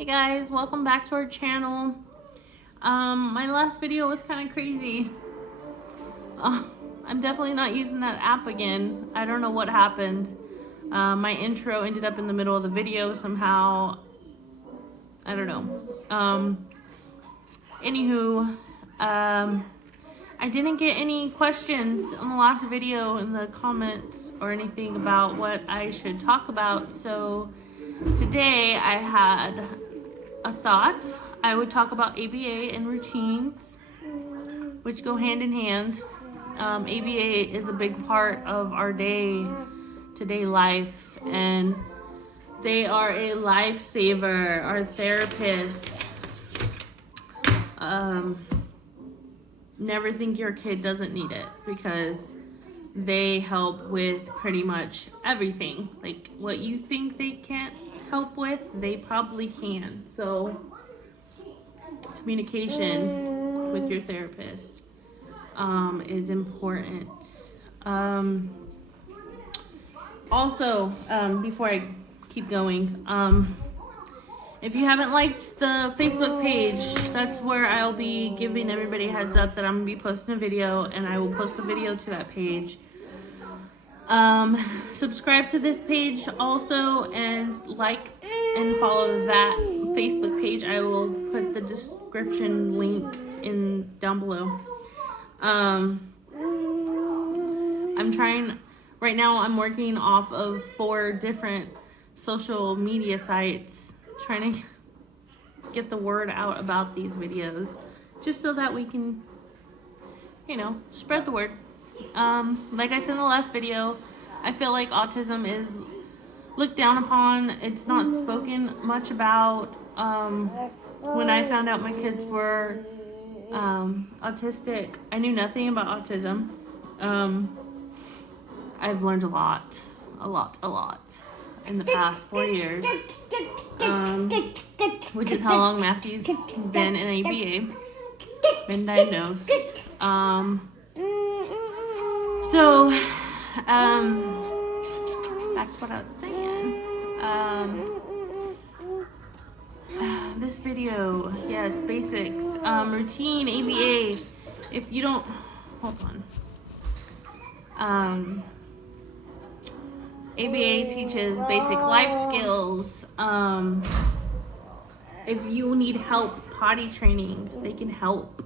Hey guys, welcome back to our channel. My last video was kind of crazy. I'm definitely not using that app again. I don't know what happened. My intro ended up in the middle of the video somehow. I don't know. Anywho, I didn't get any questions on the last video in the comments or anything about what I should talk about. So today I had a thought. I would talk about A.B.A. and routines, which go hand in hand. A.B.A. is a big part of our day-to-day life, and they are a lifesaver. Our therapists. Never think your kid doesn't need it, because they help with pretty much everything. Like what you think they can't help with, they probably can. So communication with your therapist is important. Also, before I keep going, if you haven't liked the Facebook page, that's where I'll be giving everybody a heads up that I'm gonna be posting a video, and I will post the video to that page. Subscribe to this page also, and like and follow that Facebook page. I will put the description link down below. I'm trying right now. I'm working off of 4 different social media sites, trying to get the word out about these videos, just so that we can, spread the word. Like I said in the last video, I feel like autism is looked down upon. It's not spoken much about. When I found out my kids were autistic, I knew nothing about autism. I've learned a lot in the past 4 years, which is how long Matthew's been in A.B.A, been diagnosed. So, back to what I was saying. This video, yes, basics, routine, A.B.A. If you don't, hold on. A.B.A. teaches basic life skills. If you need help potty training, they can help.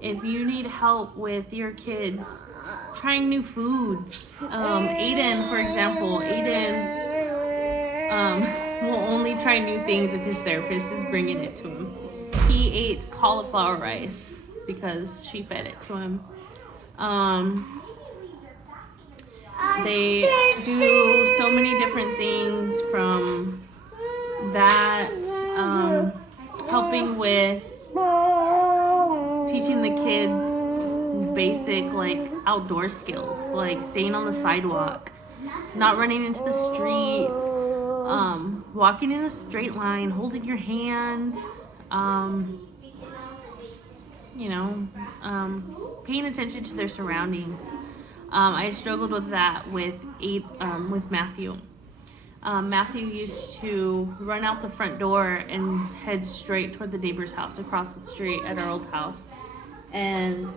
If you need help with your kids trying new foods, Aiden, for example, will only try new things if his therapist is bringing it to him. He ate cauliflower rice because she fed it to him. They do so many different things, from that, helping with teaching the kids basic outdoor skills, like staying on the sidewalk, not running into the street, walking in a straight line, holding your hand, paying attention to their surroundings. I struggled with that with Matthew. Matthew used to run out the front door and head straight toward the neighbor's house across the street at our old house, and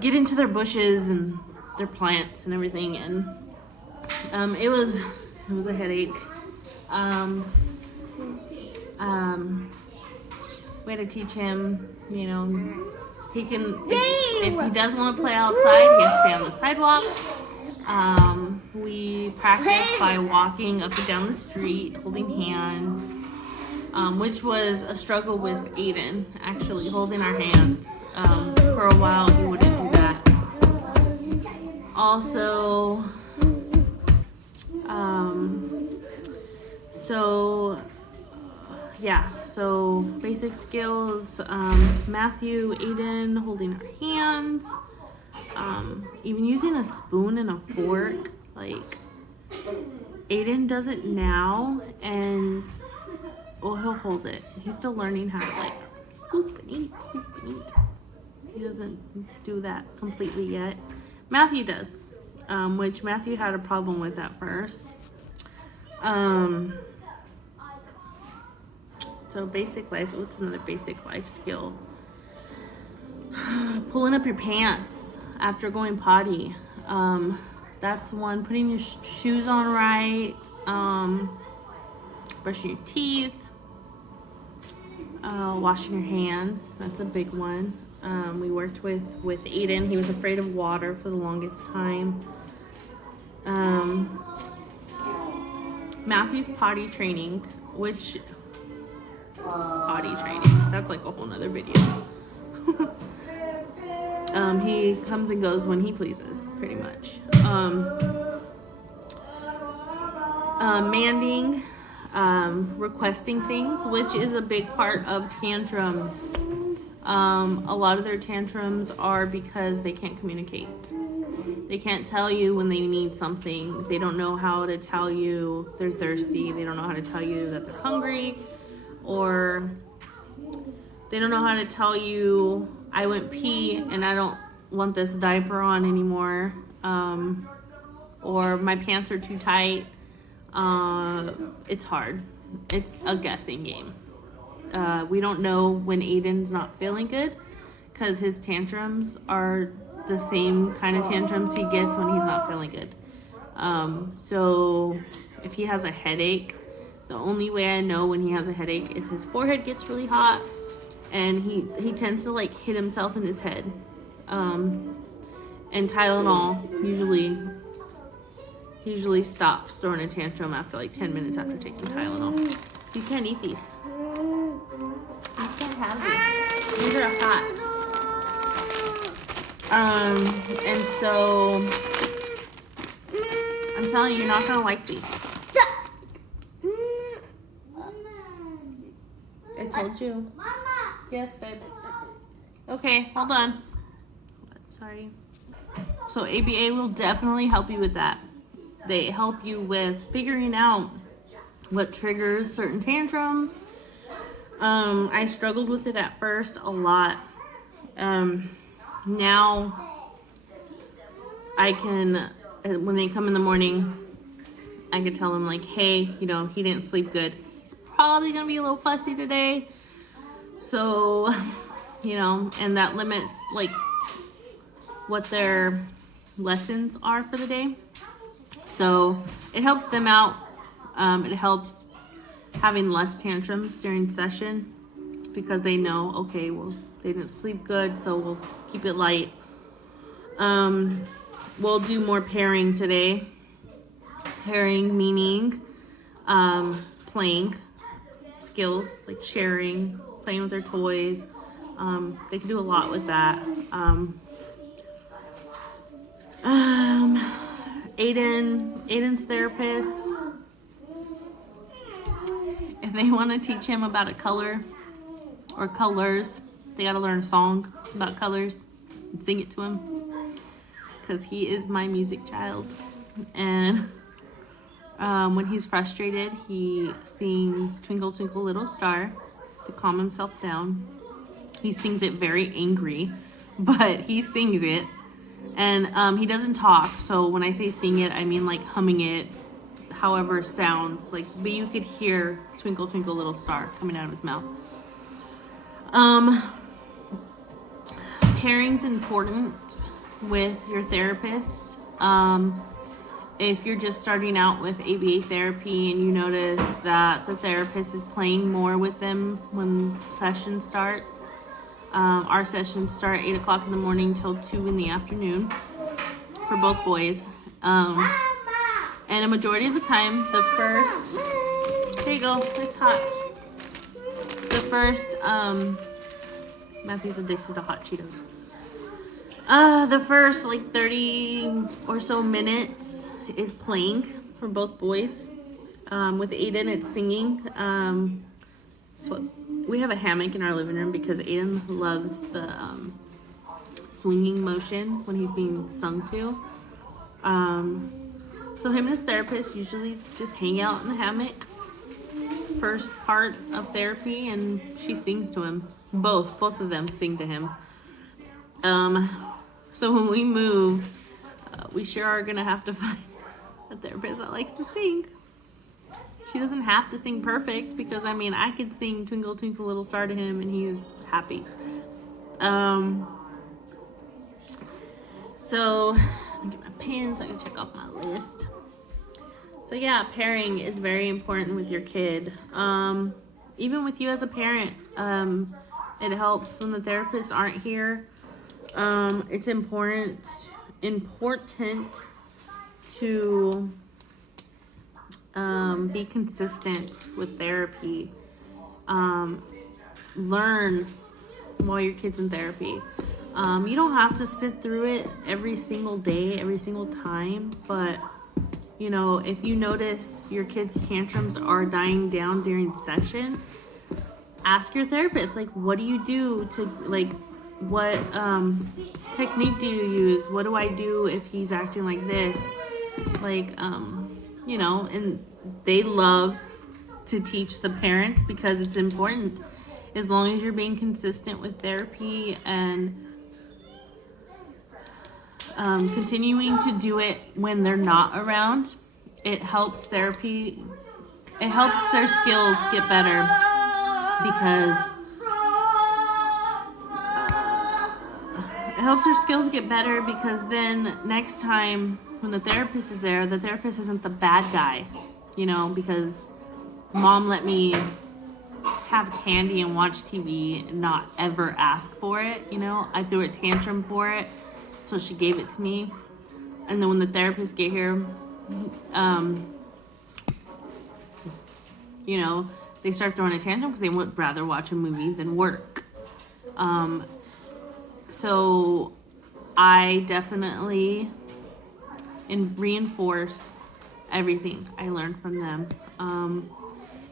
get into their bushes and their plants and everything, and it was a headache. We had to teach him, he can, if he does want to play outside, he has to stay on the sidewalk. We practice by walking up and down the street, holding hands, which was a struggle with Aiden, actually, holding our hands. For a while, he wouldn't do that. Also, so basic skills, Matthew, Aiden, holding our hands, even using a spoon and a fork. Like, Aiden does it now, and he'll hold it. He's still learning how to scoop and eat. He doesn't do that completely yet. Matthew does, which Matthew had a problem with at first. So basic life, what's another basic life skill? Pulling up your pants after going potty. That's one. Putting your shoes on right. Brushing your teeth. Washing your hands. That's a big one. We worked with Aiden. He was afraid of water for the longest time. Matthew's potty training, which potty training, that's like a whole nother video. He comes and goes when he pleases, pretty much. Manding, requesting things, which is a big part of tantrums. A lot of their tantrums are because they can't communicate. They can't tell you when they need something. They don't know how to tell you they're thirsty. They don't know how to tell you that they're hungry. Or they don't know how to tell you, I went pee and I don't want this diaper on anymore. Or my pants are too tight. It's hard. It's a guessing game. We don't know when Aiden's not feeling good because his tantrums are the same kind of tantrums he gets when he's not feeling good. So if he has a headache, the only way I know when he has a headache is his forehead gets really hot and he tends to like hit himself in his head. And Tylenol usually stops throwing a tantrum after like 10 minutes after taking Tylenol. You can't eat these. You can't have these. These are hot. And so I'm telling you, you're not gonna like these. I told you. Yes, babe. Okay, hold on. Sorry. So A.B.A will definitely help you with that. They help you with figuring out what triggers certain tantrums. I struggled with it at first a lot. Now I can, when they come in the morning, I can tell them like, hey, he didn't sleep good. He's probably gonna be a little fussy today. So, and that limits like what their lessons are for the day. So it helps them out. It helps having less tantrums during session because they know, okay, well, they didn't sleep good, so we'll keep it light. We'll do more pairing today. Pairing meaning playing skills, like sharing, playing with their toys. They can do a lot with that. Aiden's therapist, if they want to teach him about a color or colors, they got to learn a song about colors and sing it to him because he is my music child. And when he's frustrated, he sings Twinkle Twinkle Little Star to calm himself down. He sings it very angry, but he sings it. And he doesn't talk, so when I say sing it, I mean like humming it, however it sounds, like, but you could hear Twinkle Twinkle Little Star coming out of his mouth. Pairing's important with your therapist. If you're just starting out with A.B.A therapy and you notice that the therapist is playing more with them when session starts, our sessions start at 8 o'clock in the morning till 2 in the afternoon for both boys. And a majority of the time, the first, there you go, it's hot. The first, Matthew's addicted to hot Cheetos. The first like 30 or so minutes is playing for both boys. With Aiden, it's singing. We have a hammock in our living room because Aiden loves the swinging motion when he's being sung to. So him and his therapist usually just hang out in the hammock first part of therapy, and she sings to him. Both of them sing to him. So when we move, we sure are gonna have to find a therapist that likes to sing. She doesn't have to sing perfect because, I mean, I could sing Twinkle Twinkle Little Star to him and he was happy. So, let me get my pen so I can check off my list. So yeah, pairing is very important with your kid. Even with you as a parent, it helps when the therapists aren't here. It's important to be consistent with therapy. Learn while your kid's in therapy. You don't have to sit through it every single day, every single time, but you know, if you notice your kids' tantrums are dying down during session, ask your therapist, like, what do you do to, like, what technique do you use? What do I do if he's acting like this? Like, you know, and they love to teach the parents because it's important. As long as you're being consistent with therapy and continuing to do it when they're not around, it helps therapy, it helps their skills get better because then next time when the therapist is there, the therapist isn't the bad guy, you know, because mom let me have candy and watch TV and not ever ask for it, you know. I threw a tantrum for it, so she gave it to me. And then when the therapists get here, you know, they start throwing a tantrum because they would rather watch a movie than work. So I definitely reinforce everything I learned from them.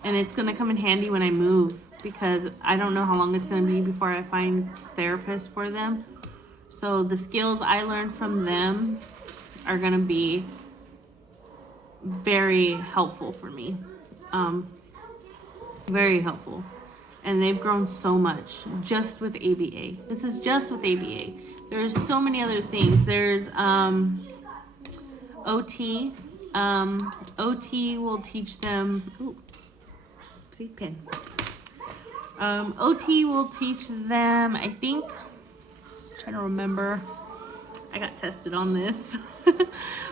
And it's going to come in handy when I move because I don't know how long it's going to be before I find therapists for them. So the skills I learned from them are going to be very helpful for me. Very helpful. And they've grown so much just with A.B.A. This is just with A.B.A. There's so many other things. There's OT. OT will teach them... Ooh, see, pen. OT will teach them, I think... I'm trying to remember. I got tested on this.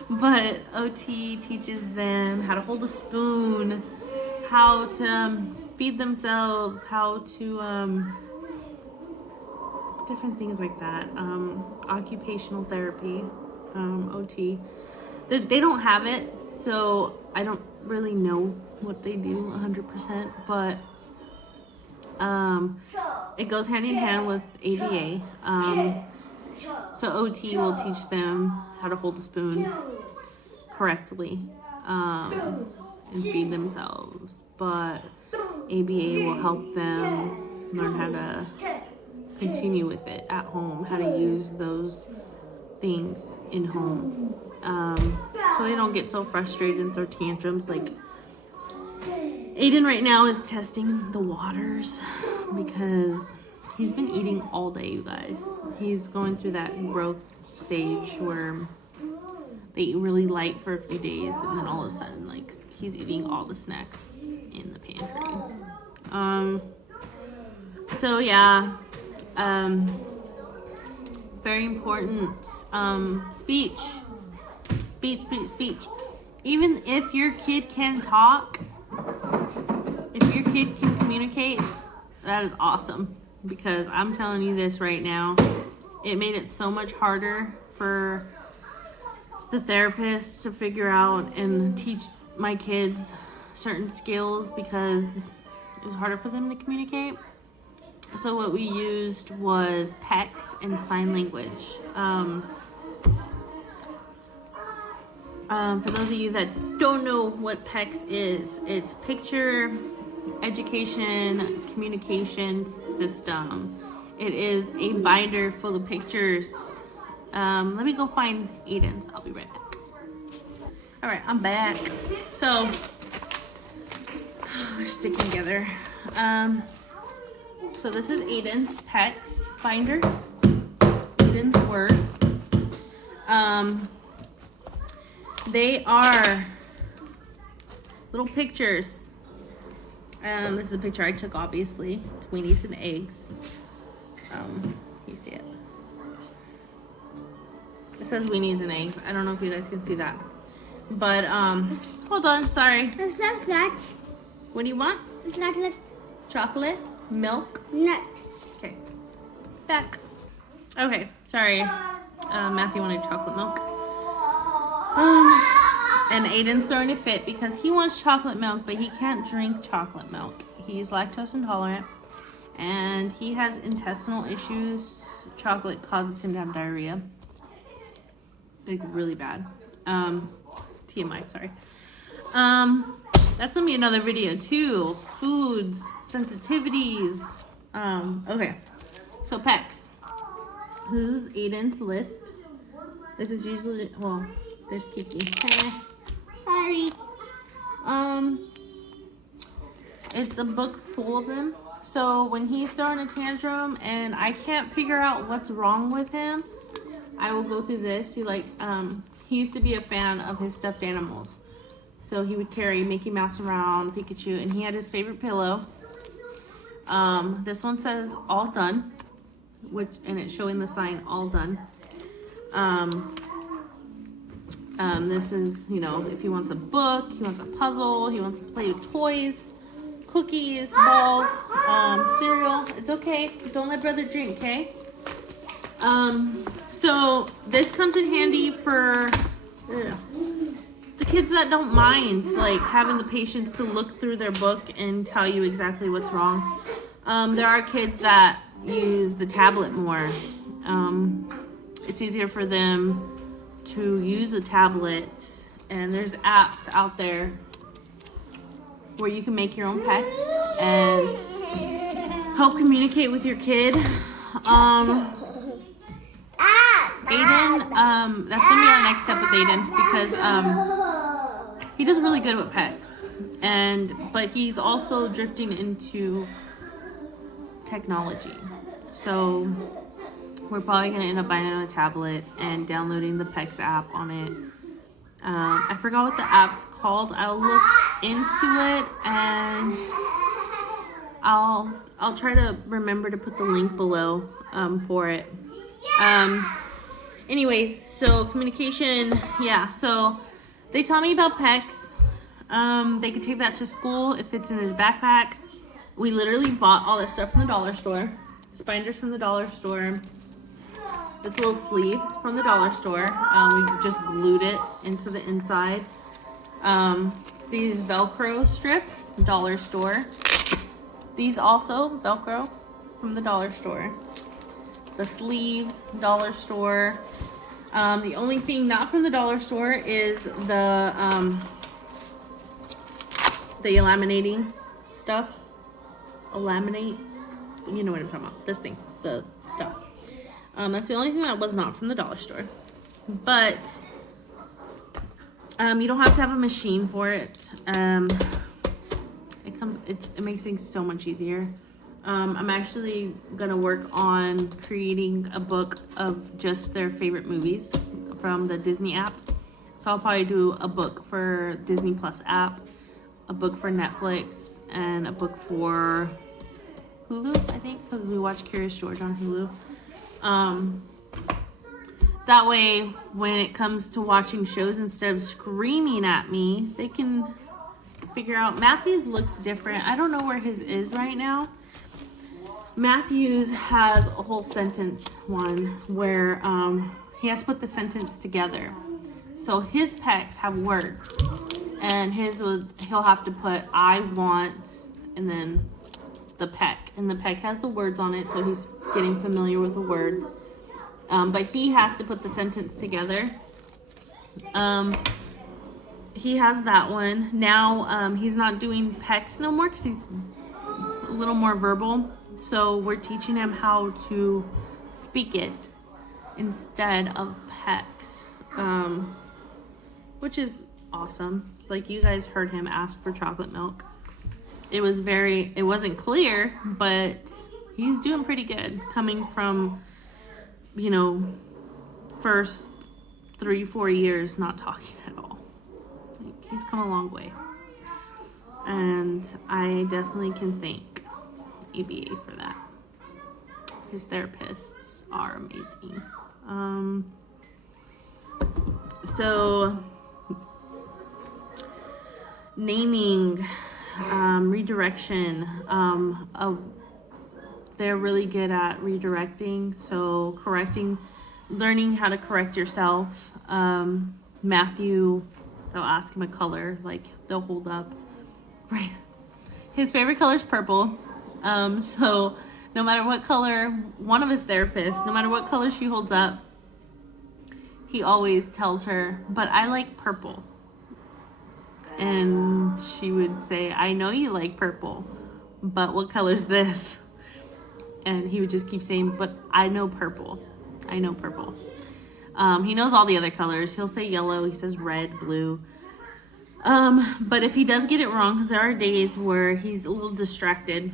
But OT teaches them how to hold a spoon, how to feed themselves, how to different things like that. Occupational therapy, OT. They don't have it, so I don't really know what they do 100%, but it goes hand in hand with A.B.A. So OT will teach them how to hold a spoon correctly and feed themselves, but A.B.A. will help them learn how to continue with it at home, how to use those things in home, so they don't get so frustrated and throw tantrums. Like Aiden right now is testing the waters because he's been eating all day, you guys. He's going through that growth stage where they eat really light for a few days and then all of a sudden, like, he's eating all the snacks in the pantry. So yeah, very important. Speech. Even if your kid can talk, if your kid can communicate, that is awesome. Because I'm telling you this right now, it made it so much harder for the therapist to figure out and teach my kids certain skills because it was harder for them to communicate. So what we used was pecs and sign language. For those of you that don't know what pecs is, it's picture education communication system. It is a binder full of pictures. Let me go find Aiden's. I'll be right back. All right, I'm back. So they're sticking together. So this is Aiden's pecs binder. Aiden's words. little pictures. This is a picture I took, obviously. It's weenies and eggs. You see it? It says weenies and eggs. I don't know if you guys can see that. But, hold on, sorry. It's not that. What do you want? It's not like Chocolate? Milk? nut. Okay. Back. Okay, sorry. Matthew wanted chocolate milk. And Aiden's throwing a fit because he wants chocolate milk, but he can't drink chocolate milk. He's lactose intolerant, and he has intestinal issues. Chocolate causes him to have diarrhea. Like, really bad. TMI, sorry. That's gonna be another video too. Foods, sensitivities. Okay. So pecs. This is Aiden's list. This is usually, well, there's Kiki. Sorry. It's a book full of them. So when he's throwing a tantrum and I can't figure out what's wrong with him, I will go through this. He used to be a fan of his stuffed animals. So he would carry Mickey Mouse around, Pikachu, and he had his favorite pillow. This one says all done, and it's showing the sign all done. This is, if he wants a book, he wants a puzzle, he wants to play with toys, cookies, balls, cereal. It's okay. Don't let brother drink, okay? So this comes in handy for the kids that don't mind, like, having the patience to look through their book and tell you exactly what's wrong. There are kids that use the tablet more. It's easier for them to use a tablet, and there's apps out there where you can make your own pecs and help communicate with your kid. Aiden, that's gonna be our next step with Aiden, because he does really good with pecs, but he's also drifting into technology. So we're probably gonna end up buying him a tablet and downloading the pecs app on it. I forgot what the app's called. I'll look into it, and I'll try to remember to put the link below for it. Anyways, so communication, yeah. So they taught me about pecs. They could take that to school if it's in his backpack. We literally bought all this stuff from the dollar store. Binders from the dollar store. This little sleeve from the dollar store. We just glued it into the inside. These Velcro strips, dollar store. These also Velcro from the dollar store. The sleeves, dollar store. The only thing not from the dollar store is the laminating stuff. Laminate, you know what I'm talking about. This thing, the stuff. That's the only thing that was not from the dollar store. But you don't have to have a machine for it. It makes things so much easier. I'm actually gonna work on creating a book of just their favorite movies from the Disney app. So I'll probably do a book for Disney Plus app, a book for Netflix, and a book for Hulu, I think, because we watch Curious George on Hulu. That way, when it comes to watching shows, instead of screaming at me, they can figure out. Matthew's looks different. I don't know where his is right now. Matthew's has a whole sentence one where he has to put the sentence together. So his pecs have words, and he'll have to put I want, and then the pec, and the pec has the words on it, so he's getting familiar with the words. But he has to put the sentence together. He has that one. Now he's not doing pecs no more because he's a little more verbal. So we're teaching him how to speak it instead of pecs, which is awesome. Like, you guys heard him ask for chocolate milk. It wasn't clear, but he's doing pretty good coming from, first 3-4 years not talking at all. Like, he's come a long way. And I definitely can thank A.B.A for that. His therapists are amazing. So naming, redirection, they're really good at redirecting. So correcting, learning how to correct yourself. Matthew, they'll ask him a color, like they'll hold up, right? His favorite color is purple. So no matter what color, one of his therapists, no matter what color she holds up, he always tells her, but I like purple. And she would say, I know you like purple, but what color's this? And he would just keep saying, but I know purple. I know purple. He knows all the other colors. He'll say yellow, he says red, blue. But if he does get it wrong, because there are days where he's a little distracted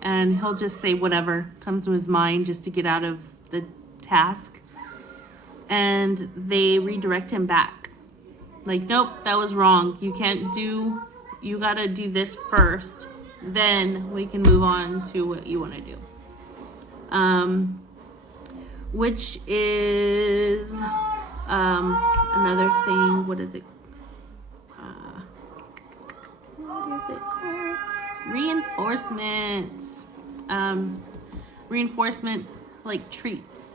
and he'll just say whatever comes to his mind just to get out of the task. And they redirect him back. Like, nope, that was wrong. You gotta do this first. Then we can move on to what you want to do. Which is another thing. What is it? What is it called? Reinforcements. Reinforcements like treats.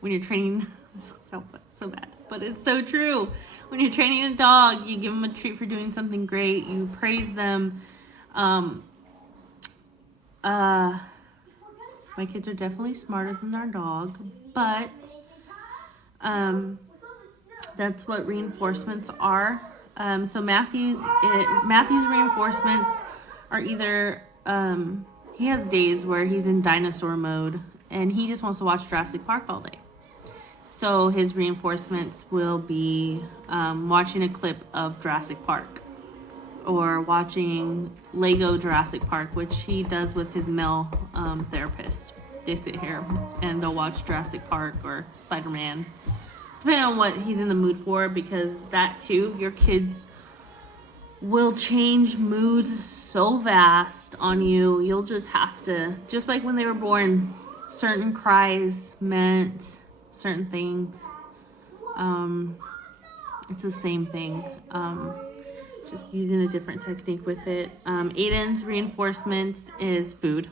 When you're training, so bad, but it's so true. When you're training a dog, you give them a treat for doing something great. You praise them. My kids are definitely smarter than our dog, but that's what reinforcements are. So Matthew's reinforcements are either he has days where he's in dinosaur mode and he just wants to watch Jurassic Park all day. So his reinforcements will be watching a clip of Jurassic Park or watching Lego Jurassic Park, which he does with his male therapist. They sit here and they'll watch Jurassic Park or Spider-Man, depending on what he's in the mood for, because that too, your kids will change moods so fast on you. You'll just have to, just like when they were born, certain cries meant certain things. It's the same thing. Just using a different technique with it. Aiden's reinforcements is food.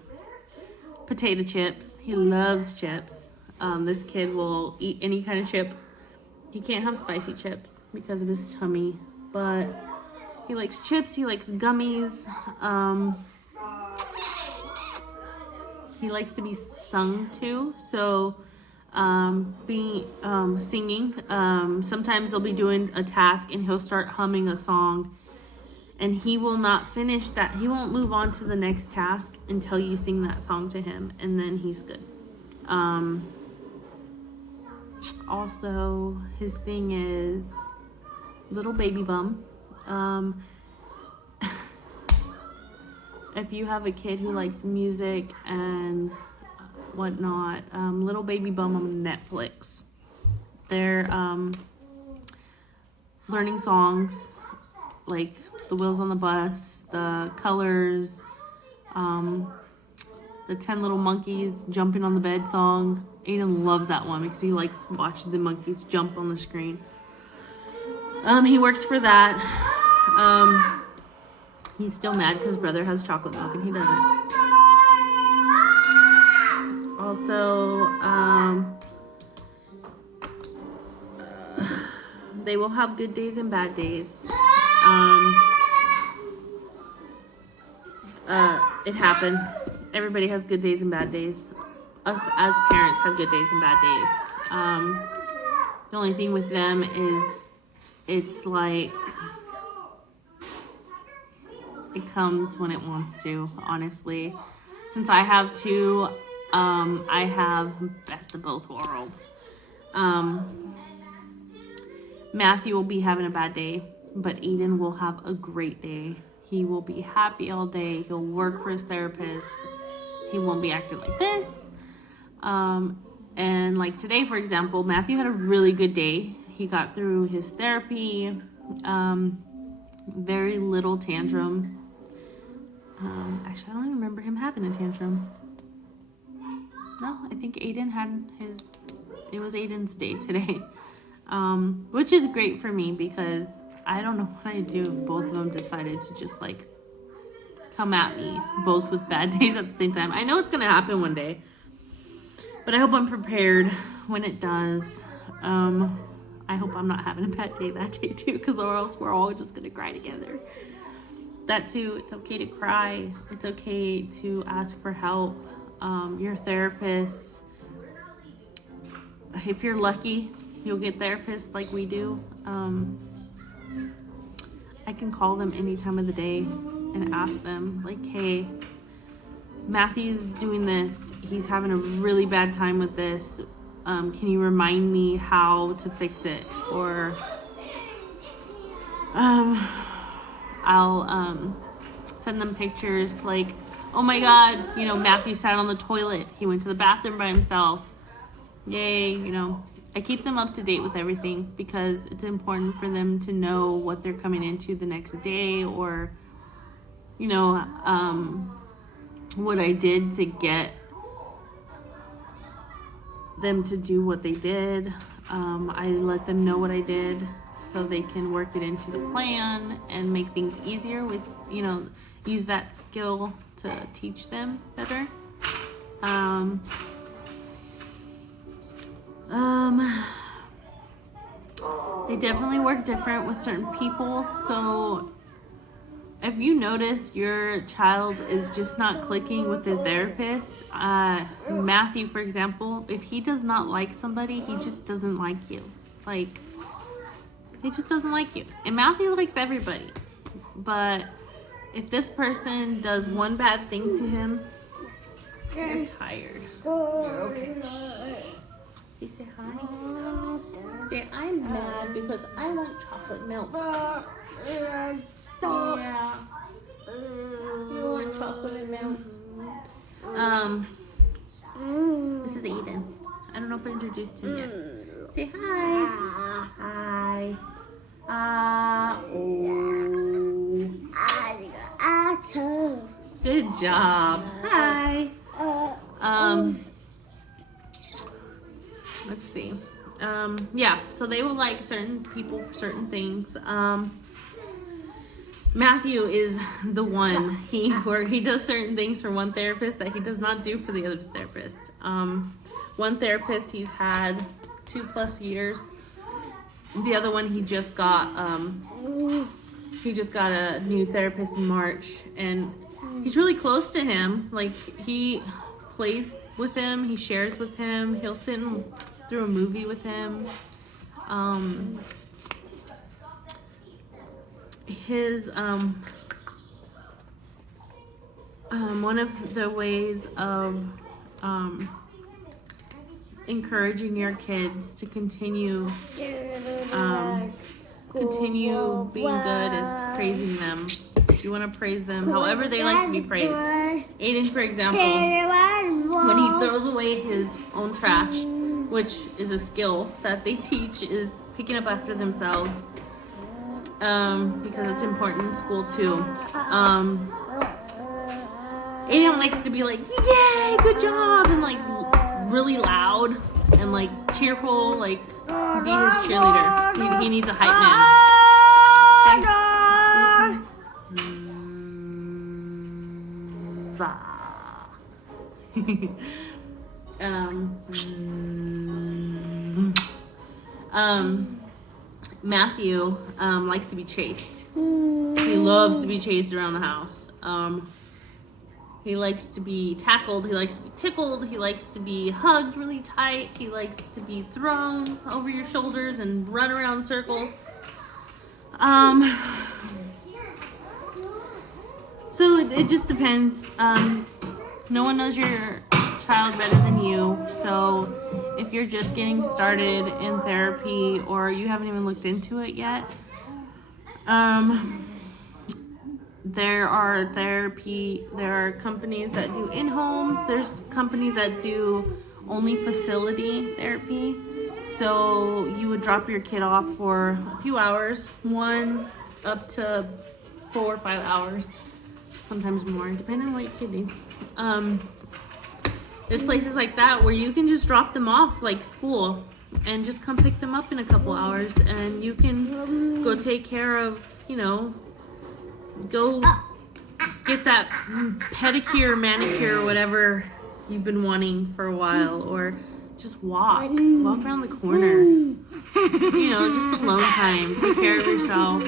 Potato chips. He loves chips. This kid will eat any kind of chip. He can't have spicy chips because of his tummy, but he likes chips. He likes gummies. He likes to be sung to. So singing. Sometimes they'll be doing a task and he'll start humming a song, and he will not finish that. He won't move on to the next task until you sing that song to him, and then he's good. Also, his thing is little baby bum. If you have a kid who likes music and whatnot, Little Baby Bum on Netflix. They're learning songs like The Wheels on the Bus, The Colors, the 10 Little Monkeys Jumping on the Bed song. Aiden loves that one because he likes watching the monkeys jump on the screen. He works for that. He's still mad because brother has chocolate milk and he doesn't. Also, they will have good days and bad days. It happens. Everybody has good days and bad days. Us as parents have good days and bad days. The only thing with them is it's like it comes when it wants to, honestly. Since I have two, I have best of both worlds. Matthew will be having a bad day, but Aiden will have a great day. He will be happy all day. He'll work for his therapist. He won't be acting like this. And like today, for example, Matthew had a really good day. He got through his therapy. Very little tantrum. Actually, I don't even remember him having a tantrum. No, I think Aiden had it was Aiden's day today. Which is great for me because I don't know what I'd do if both of them decided to just like come at me, both with bad days at the same time. I know it's gonna happen one day, but I hope I'm prepared when it does. I hope I'm not having a bad day that day too, because or else we're all just gonna cry together. That too, it's okay to cry. It's okay to ask for help. Your therapist, if you're lucky, you'll get therapists like we do. I can call them any time of the day and ask them, like, hey, Matthew's doing this. He's having a really bad time with this. Can you remind me how to fix it? Or I'll send them pictures like, oh my God, you know, Matthew sat on the toilet. He went to the bathroom by himself. Yay, you know. I keep them up to date with everything because it's important for them to know what they're coming into the next day, or, you know, what I did to get them to do what they did. I let them know what I did so they can work it into the plan and make things easier with, you know, use that skill to teach them better. They definitely work different with certain people. So if you notice your child is just not clicking with their therapist, Matthew, for example, if he does not like somebody, he just doesn't like you. Like, he just doesn't like you. And Matthew likes everybody. But if this person does one bad thing to him, you're tired. You're okay. You say hi. Say, I'm mad because I want chocolate milk. Yeah. You want chocolate milk? This is Aiden. I don't know if I introduced him yet. Say hi. Hi. Oh. Good job. Hi. Let's see. Yeah, so they will like certain people for certain things. Matthew is the one where he does certain things for one therapist that he does not do for the other therapist. One therapist he's had 2+ years. The other one he just got a new therapist in March, and he's really close to him. Like, he plays with him, he shares with him, he'll sit through a movie with him. One of the ways of encouraging your kids to continue being good is praising them. You want to praise them however they like to be praised. Aiden, for example, when he throws away his own trash, which is a skill that they teach, is picking up after themselves, because it's important in school too. Aiden likes to be like, yay, good job, and like really loud and like cheerful, like be his cheerleader. He needs a hype man. Matthew likes to be chased. He loves to be chased around the house. He likes to be tackled. He likes to be tickled. He likes to be hugged really tight. He likes to be thrown over your shoulders and run around in circles. So it just depends. No one knows your child better than you. So if you're just getting started in therapy or you haven't even looked into it yet, there are companies that do in-homes. There's companies that do only facility therapy. So you would drop your kid off for a few hours. One, up to 4 or 5 hours, sometimes more, depending on what your kid needs. There's places like that where you can just drop them off, like school, and just come pick them up in a couple hours, and you can go take care of, you know, go get that pedicure, manicure, whatever you've been wanting for a while, or just walk around the corner. You know, just alone time. Take care of yourself.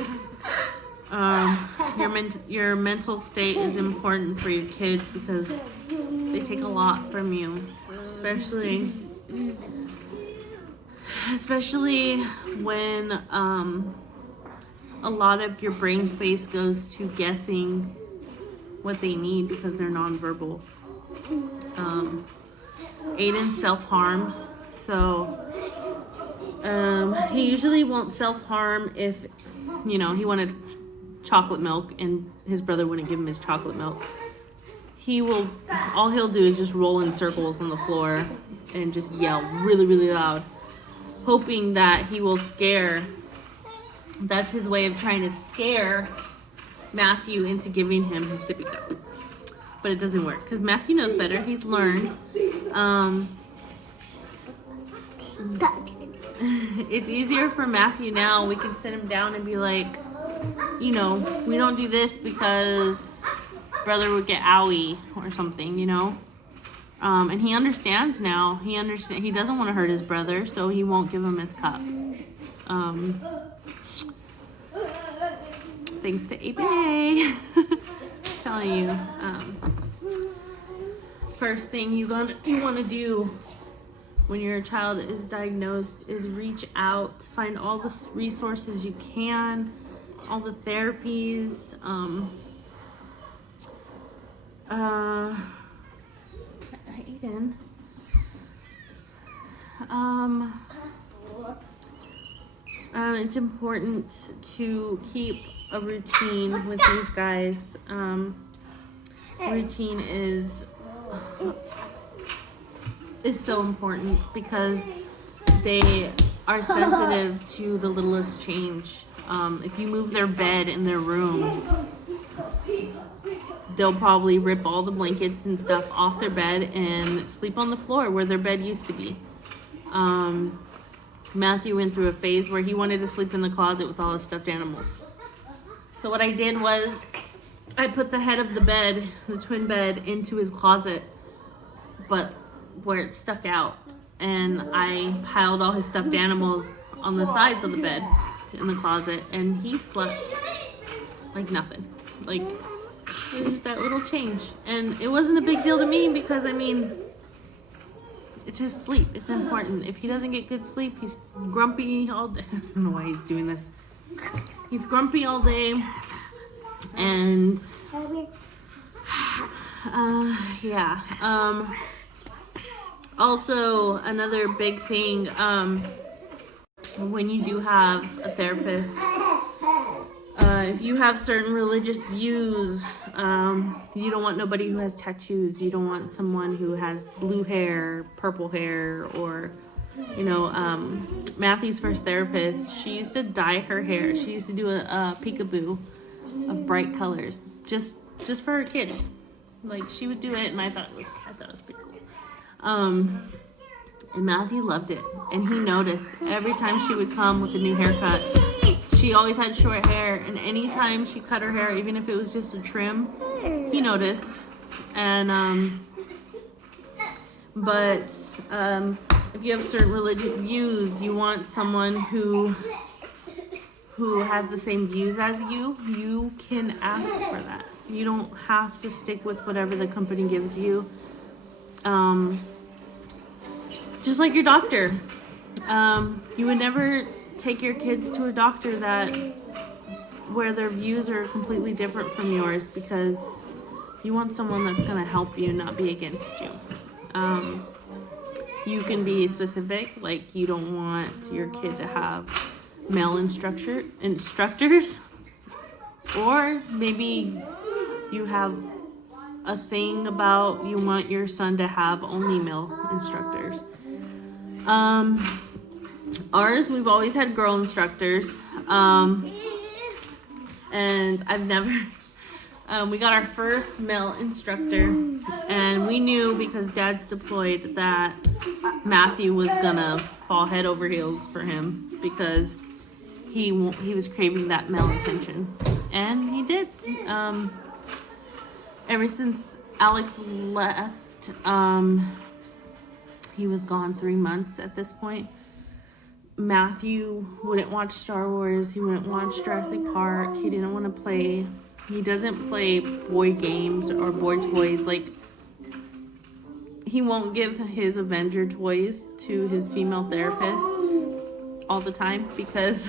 Your mental state is important for your kids because they take a lot from you, especially when a lot of your brain space goes to guessing what they need because they're nonverbal. Aiden self-harms, so he usually won't self-harm if, you know, he wanted chocolate milk and his brother wouldn't give him his chocolate milk. All he'll do is just roll in circles on the floor and just yell really, really loud, hoping that he will that's his way of trying to scare Matthew into giving him his sippy cup. But it doesn't work because Matthew knows better. He's learned. It's easier for Matthew now. We can sit him down and be like, you know, we don't do this because brother would get owie or something, you know. And he understands now. He doesn't want to hurt his brother, so he won't give him his cup. Thanks to A.B.A. telling you. First thing you want to do when your child is diagnosed is reach out, find all the resources you can, all the therapies. Aiden. It's important to keep a routine with these guys. Routine is so important because they are sensitive to the littlest change. If you move their bed in their room, they'll probably rip all the blankets and stuff off their bed and sleep on the floor where their bed used to be. Matthew went through a phase where he wanted to sleep in the closet with all his stuffed animals. So what I did was I put the head of the bed, the twin bed, into his closet, but where it stuck out. And I piled all his stuffed animals on the sides of the bed in the closet, and he slept like nothing. Like, it was just that little change. And it wasn't a big deal to me because, I mean, it's his sleep. It's important. If he doesn't get good sleep, he's grumpy all day. I don't know why he's doing this. He's grumpy all day. And, yeah. Also, another big thing, when you do have a therapist, if you have certain religious views, you don't want nobody who has tattoos. You don't want someone who has blue hair, purple hair, or, you know, Matthew's first therapist, she used to dye her hair. She used to do a peekaboo of bright colors just for her kids. Like, she would do it, and I thought it was pretty cool. And Matthew loved it, and he noticed every time she would come with a new haircut. She always had short hair, and anytime she cut her hair, even if it was just a trim, he noticed. And if you have certain religious views, you want someone who has the same views as you. You can ask for that. You don't have to stick with whatever the company gives you. Just like your doctor. You would never take your kids to a doctor where their views are completely different from yours, because you want someone that's going to help you, not be against you. You can be specific, like you don't want your kid to have male instructors, or maybe you have a thing about you want your son to have only male instructors. Ours, we've always had girl instructors. And I've never, we got our first male instructor, and we knew because Dad's deployed that Matthew was gonna fall head over heels for him because he was craving that male attention, and he did. Ever since Alex left, he was gone 3 months at this point. Matthew wouldn't watch Star Wars. He wouldn't watch Jurassic Park. He didn't want to play. He doesn't play boy games or boy toys. Like, he won't give his Avenger toys to his female therapist all the time because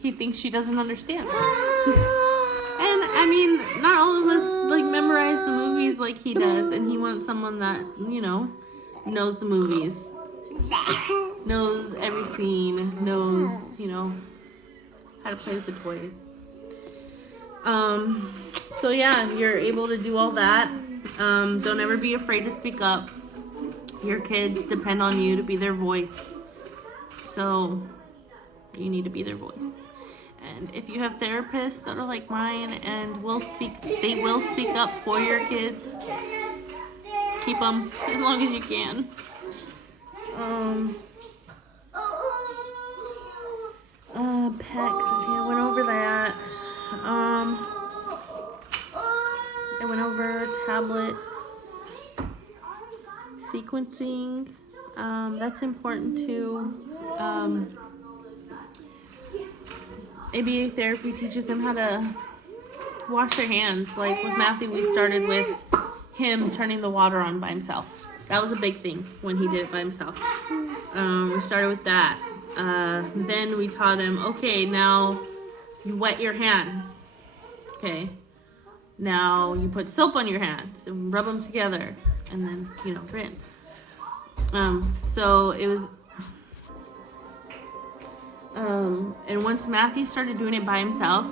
he thinks she doesn't understand. And I mean, not all of us like memorize the movies like he does, and he wants someone that, you know, knows the movies, knows every scene, knows, you know, how to play with the toys. So yeah, you're able to do all that. Don't ever be afraid to speak up. Your kids depend on you to be their voice. So you need to be their voice. And if you have therapists that are like mine and they will speak up for your kids, keep them as long as you can. Pecs, see, I went over that. I went over tablets, sequencing, that's important too. A.B.A. therapy teaches them how to wash their hands. Like with Matthew, we started with him turning the water on by himself. That was a big thing when he did it by himself. We started with that. Then we taught him, okay, now you wet your hands. Okay. Now you put soap on your hands and rub them together and then, you know, rinse. So it was, and once Matthew started doing it by himself,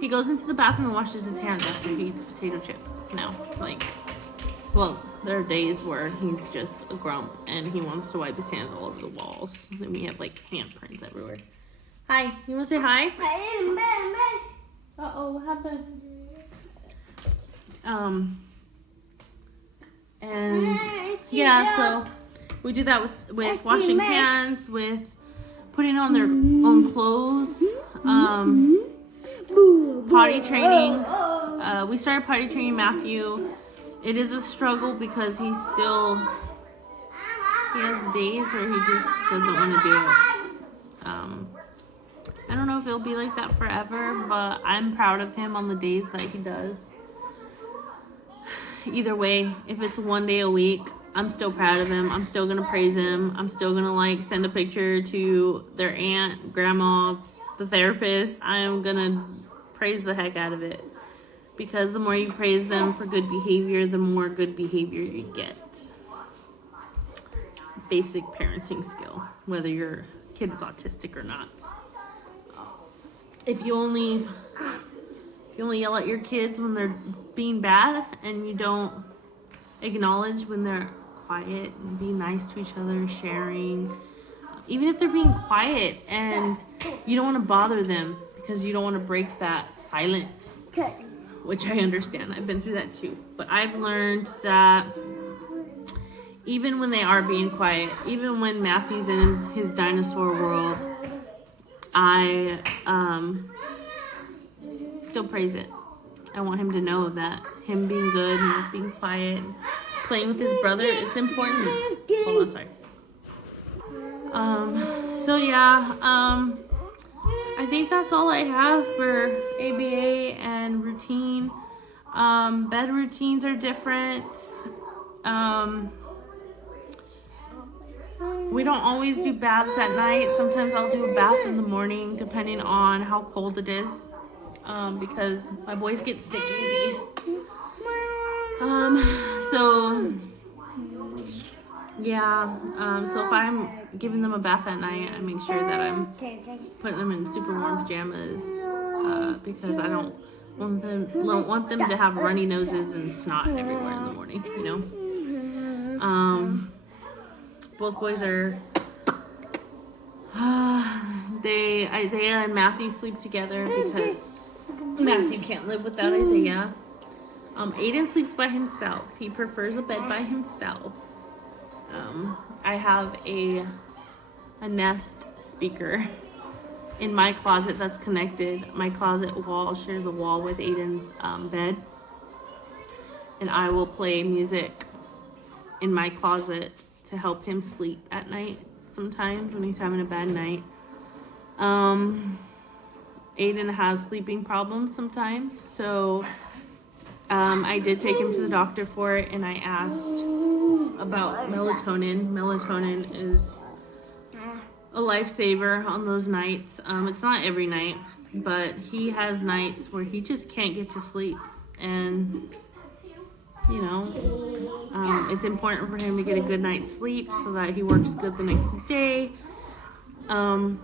he goes into the bathroom and washes his hands after he eats potato chips now. Like, well, there are days where he's just a grump and he wants to wipe his hands all over the walls. And we have like handprints everywhere. Hi, you want to say hi? Uh-oh, what happened? And yeah, so we do that with washing hands, with putting on their own clothes, potty training. We started potty training Matthew. It is a struggle because he has days where he just doesn't want to do it. I don't know if it'll be like that forever, but I'm proud of him on the days that he does. Either way, if it's 1 day a week, I'm still proud of him. I'm still gonna praise him. I'm still gonna like send a picture to their aunt, grandma, the therapist. I am gonna praise the heck out of it. Because the more you praise them for good behavior, the more good behavior you get. Basic parenting skill, whether your kid is autistic or not. If you only yell at your kids when they're being bad and you don't acknowledge when they're quiet and be nice to each other, sharing, even if they're being quiet and you don't want to bother them because you don't want to break that silence, which I understand. I've been through that too. But I've learned that even when they are being quiet, even when Matthew's in his dinosaur world, I still praise it. I want him to know that him being good and being quiet, playing with his brother, it's important. Hold on, sorry. So yeah, I think that's all I have for A.B.A. and routine. Bed routines are different. We don't always do baths at night. Sometimes I'll do a bath in the morning depending on how cold it is. Because my boys get sick easy. So yeah, so if I'm giving them a bath at night, I make sure that I'm putting them in super warm pajamas, because I don't want them to have runny noses and snot everywhere in the morning, you know. Both boys are, Isaiah and Matthew sleep together because Matthew can't live without Isaiah. Aiden sleeps by himself. He prefers a bed by himself. I have a Nest speaker in my closet that's connected. My closet wall shares a wall with Aiden's bed. And I will play music in my closet to help him sleep at night sometimes when he's having a bad night. Aiden has sleeping problems sometimes, so I did take him to the doctor for it, and I asked about melatonin. Melatonin is a lifesaver on those nights. It's not every night, but he has nights where he just can't get to sleep, and you know, it's important for him to get a good night's sleep so that he works good the next day.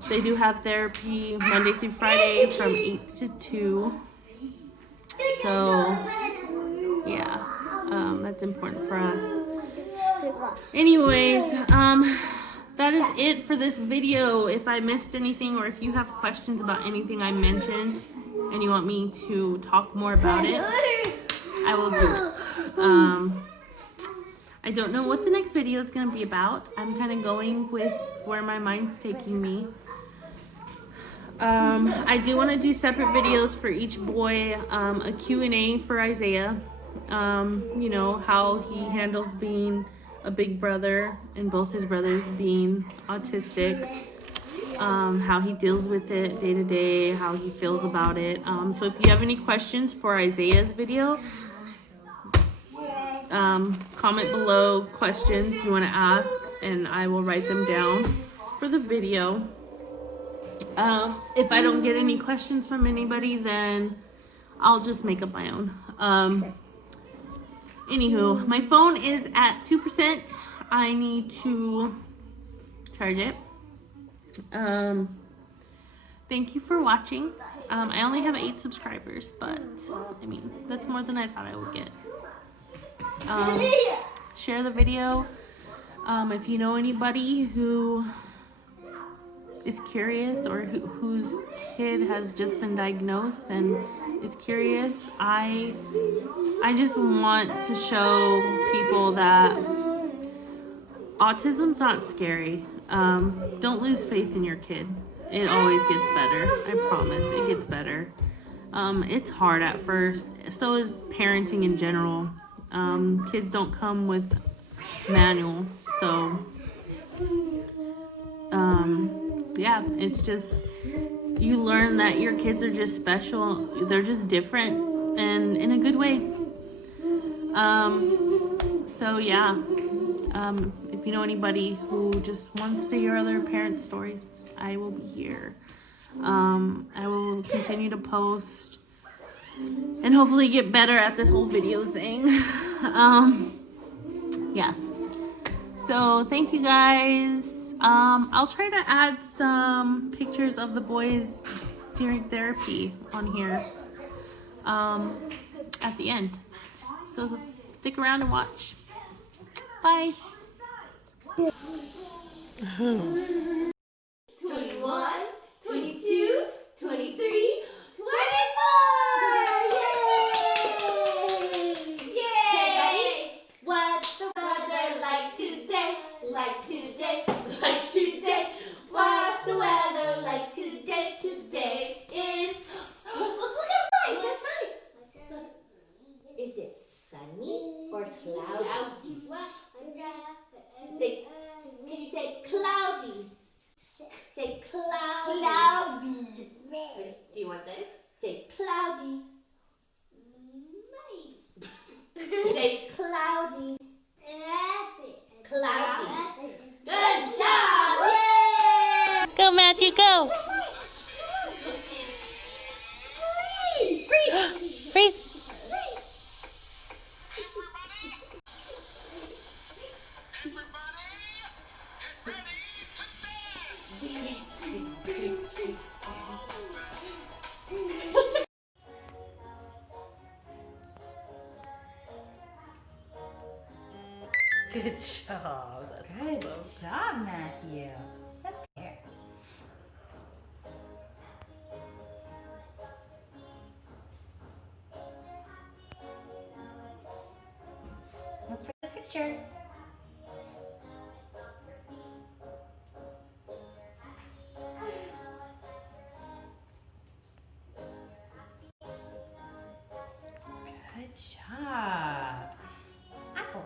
They do have therapy Monday through Friday from 8 to 2. So, yeah, that's important for us. Anyways, that is it for this video. If I missed anything or if you have questions about anything I mentioned and you want me to talk more about it, I will do it. I don't know what the next video is going to be about. I'm kind of going with where my mind's taking me. I do want to do separate videos for each boy, a Q&A for Isaiah. You know, how he handles being a big brother and both his brothers being autistic. How he deals with it day to day, how he feels about it. So if you have any questions for Isaiah's video, comment below questions you want to ask and I will write them down for the video. If I don't get any questions from anybody, then I'll just make up my own. Anywho, my phone is at 2%. I need to charge it. Thank you for watching. I only have 8 subscribers, but I mean, that's more than I thought I would get. Share the video. If you know anybody who is curious or whose kid has just been diagnosed and is curious, I just want to show people that autism's not scary. Don't lose faith in your kid. It always gets better. I promise, it gets better. It's hard at first. So is parenting in general. Kids don't come with manual, so yeah, it's just, you learn that your kids are just special. They're just different, and in a good way. So yeah, if you know anybody who just wants to hear other parents' stories, I will be here. I will continue to post and hopefully get better at this whole video thing. Yeah. So thank you guys. I'll try to add some pictures of the boys during therapy on here at the end. So stick around and watch. Bye. 21, 22, 23, 24! Yay! Yay! What's the weather like today? Like today? Like today? What's the weather like today? Today is... Let's look outside! Outside! Is it sunny or cloudy? Can you say cloudy? Say cloudy. Cloudy. Do you want this? Say cloudy. Say cloudy. Cloudy. Good job! Yay! Go, Matthew, go. Freeze! Freeze. Good job. That's Good awesome. job, Matthew. It's up there. picture. Good job. Apple.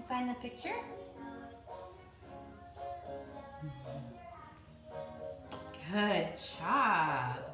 You find the picture? Good job.